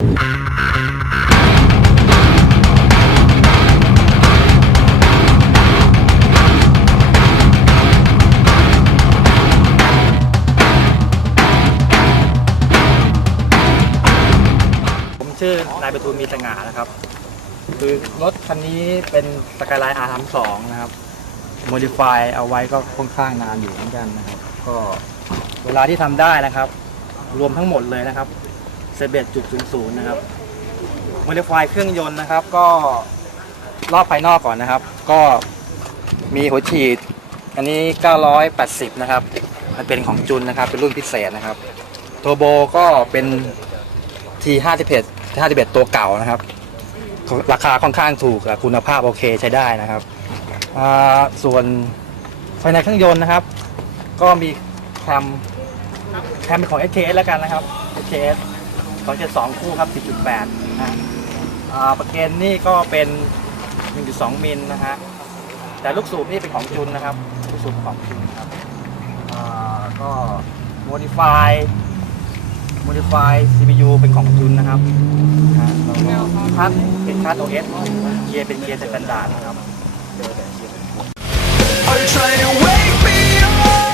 ผมชื่อนายประทูลมีสง่านะครับ คือรถคันนี้เป็นสกายไลน์ R32 นะครับ โมดิฟายเอาไว้ก็ค่อนข้างนานอยู่เหมือนกันนะครับ ก็เวลาที่ทำได้นะครับ รวมทั้งหมดเลยนะครับ เซเบจุดศูนย์นะครับโมดิฟายเครื่องยนต์นะครับ ก็รอบภายนอกก่อนนะครับ ก็มีหัวฉีด อันนี้ 980 นะครับ มันเป็นของจุนนะครับ เป็นรุ่นพิเศษนะครับโทโบก็เป็น T51 51ตัวเก่านะครับ ราคาค่อนข้างถูกคุณภาพโอเคใช้ได้นะครับ ส่วนภายในเครื่องยนต์นะครับ ก็มีแคมแคมเป็นของ SKS แล้วกันนะครับ SKS 272 คู่ครับ4.8นะฮะอ่าประเกนนี่ก็เป็น 1.2 มิลนะฮะ แต่ลูกสูบนี่เป็นของจุนนะครับ ลูกสูบของจุนครับอ่าก็ modify modify CPU เป็นของจุนนะครับนะฮะแล้วก็คัสเป็นคัส OS เกียร์เป็นเกียร์สแตนดาร์ดนะครับ